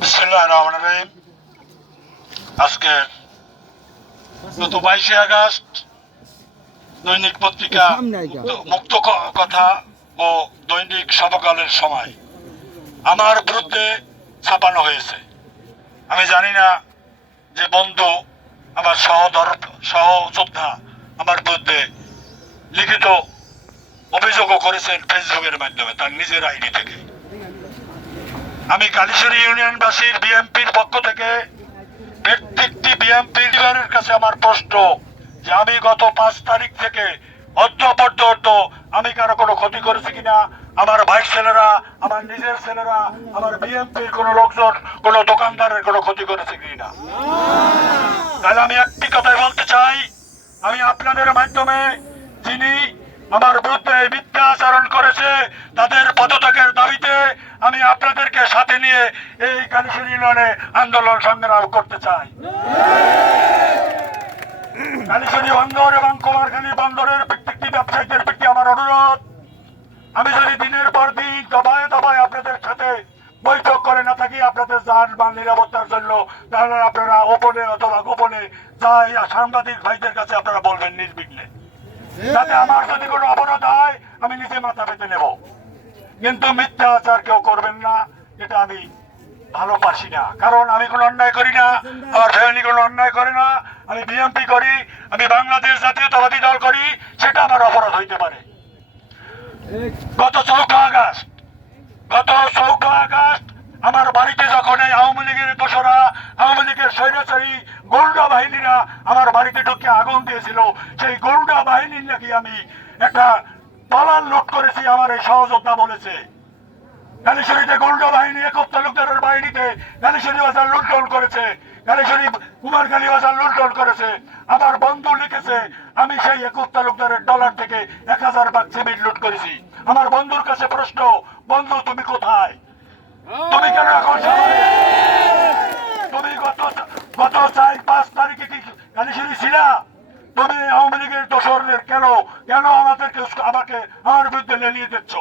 বিসমিল্লাহির রহমানির রহিম। আজকে গত 22শে আগস্ট দৈনিক পত্রিকা মুক্ত কথা ও দৈনিক সমকালের সময় আমার বিরুদ্ধে ছাপানো হয়েছে। আমি জানি না যে বন্ধু আমার সহযোদ্ধা আমার বিরুদ্ধে লিখিত অভিযোগও করেছেন ফেসবুকের মাধ্যমে তার নিজের আইডি থেকে। আমি কালীশ্বরী ইউনিয়নবাসীর বিএনপির পক্ষ থেকে প্রত্যেকটি বিএনপি লিডারের কাছে আমার প্রশ্ন যে আমি গত 5 তারিখ থেকে অদ্য পর্যন্ত আমি কারো কোনো ক্ষতি করেছি কিনা, আমার ভাই ছেলেরা, আমার নিজের ছেলেরা, আমার বিএনপির কোনো লোকজন কোনো দোকানদারের কোনো ক্ষতি করেছে কিনা। তাহলে আমি একটি কথাই বলতে চাই, আমি আপনাদের মাধ্যমে যিনি আমার বিরুদ্ধে মিথ্যা আচরণ করেছে তাদের পদত্যাগের দাবিতে আমি আপনাদেরকে সাথে নিয়ে এই কালীশ্বরী ইউনিয়নে আন্দোলন সংগ্রাম করতে চাই। কালীশ্বরী বন্দর এবং কুমারখালী বন্দরের প্রত্যেকটি ব্যবসায়ীদের প্রতি আমার অনুরোধ, আমি যদি দিনের পর দিন দফায় দফায় আপনাদের সাথে বৈঠক করে না থাকি আপনাদের যানবাহন নিরাপত্তার জন্য, তাহলে আপনারা ওপনে অথবা গোপনে যাই সাংবাদিক ভাইদের কাছে আপনারা বলবেন নির্বিঘ্নে, যাতে আমার যদি কোনো অপরাধ হয় আমি নিজে মাথা পেতে নেব। কিন্তু মিথ্যা আচার কেউ করবেন না, এটা আমি ভালোবাসি না। কারণ আমি কোনো অন্যায় করি না, আমার ফ্যামিলি কোনো অন্যায় করে না, আমি বিএনপি করি, আমি বাংলাদেশ জাতীয়তাবাদী দল করি, সেটা আমার অপরাধ হইতে পারে। গত 14 আগস্ট আমার বাড়িতে যখন এই আওয়ামী লীগের দোসরা, আওয়ামী লীগের স্বৈরাচারী গোন্ডা বাহিনীরা আমার বাড়িতে ঢুকে আগুন দিয়েছিল, সেই গোন্ডা বাহিনীর নাকি আমি একটা তলার লুট করেছি, আমার এই সহযোদ্ধা বলেছে। কালীশ্বরীতে গোন্ডা বাহিনী একক তালুকদারের বাহিনীতে কালীশ্বরী বাজার লুণ্ঠন করেছে, কালীশ্বরী কুমারখালী বাজার লুণ্ঠন করেছে। আমার বন্ধু লিখেছে আমি সেই একক তালুকদারের ডলার থেকে 1000 ভাগ সিমেন্ট লুট করেছি। আমার বন্ধুর কাছে প্রশ্ন, বন্ধু তুমি কোথায়? তুমি কেন এখন তুমি গত 4-5 তারিখে কি কালীশ্বরী ছিলা? তুমি আওয়ামী লীগের দোসরদের কেন আমাকে আমার বিরুদ্ধে লেলিয়ে দিচ্ছ?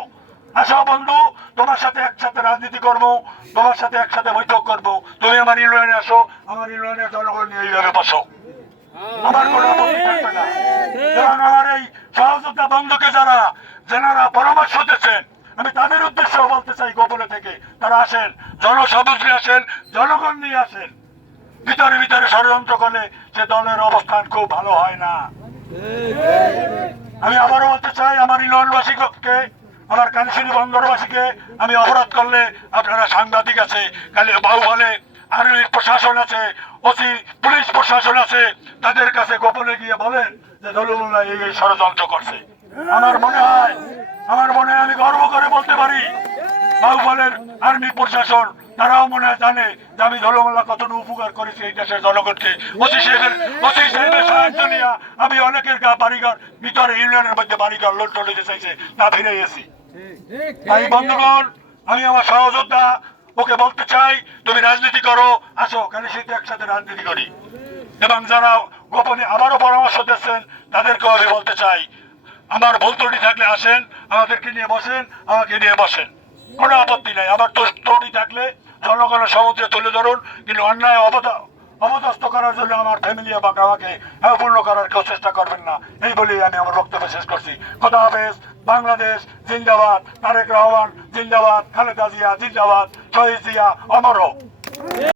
আসো বন্ধু, তোমার সাথে একসাথে রাজনীতি করবো, তোমার সাথে একসাথে বৈঠক করবো। তুমি আমার ইউনিয়নে আসো, আমার ইউনিয়নের জনগণ নিয়ে এইভাবে বসো, আমার কোনো আপত্তি থাকবে না। এবং আমার এই সহযোদ্ধা বন্ধুকে যারা পরামর্শ দিচ্ছেন, আমি তাদের উদ্দেশ্যে বলতে চাই গোপনে থেকে তারা আসেন, জনসমাবেশে আসেন, জনগণ নিয়ে আসেন। ভিতরে ভিতরে ষড়যন্ত্র করলে সে দলের অবস্থান খুব ভালো হয় না। আমি আবারও বলতে চাই আমার ইউনিয়নবাসীকে, আমার কালীশ্বরী বন্দরবাসীকে আমি অপরাধ করলে আপনারা সাংবাদিক আছে, বাহুবলে আর্মি প্রশাসন আছে, ওসি পুলিশ প্রশাসন আছে, তাদের কাছে গোপনে গিয়ে বলেন যে দলুল্লাহ এই ষড়যন্ত্র করছে। আমার মনে হয় আমি গর্ব করে বলতে পারি বাহুবলের আর্মি প্রশাসন তারাও মনে হয় জানে যে আমি ধর্মল্লা কতটা উপকার করেছি এই দেশের জনগণকে। ওসি সাহেবের সাহায্য নিয়ে আমি অনেকের বাড়িঘর ভিতরে ইউনিয়নের মধ্যে বাড়িঘর লুণ্ঠন দিতে চাইছে, তা ফিরে গেছি। তাই বন্ধুগণ, আমি আমার সহযোদ্ধা ওকে বলতে চাই তুমি রাজনীতি করো, আসো কালীশ্বরীতে একসাথে রাজনীতি করি। এবং যারা গোপনে আবারও পরামর্শ দিচ্ছেন তাদেরকেও আমি বলতে চাই আমার ভুল ত্রুটি থাকলে আসেন, আমাদেরকে নিয়ে বসেন, আমাকে নিয়ে বসেন, কোনো আপত্তি নাই। আমার ত্রুটি থাকলে জনগণের সমুদ্রে তুলে ধরুন, কিন্তু অন্যায় অপদস্থ করার জন্য আমার ফ্যামিলি এবং আমাকে পূর্ণ করার কেউ চেষ্টা করবেন না, এই বলেই আমি আমার বক্তব্য শেষ করছি। খোদা হাফেজ। বাংলাদেশ জিন্দাবাদ, তারেক রহমান জিন্দাবাদ, খালেদা জিয়া জিন্দাবাদ, শহীদ জিয়া অমর হোক।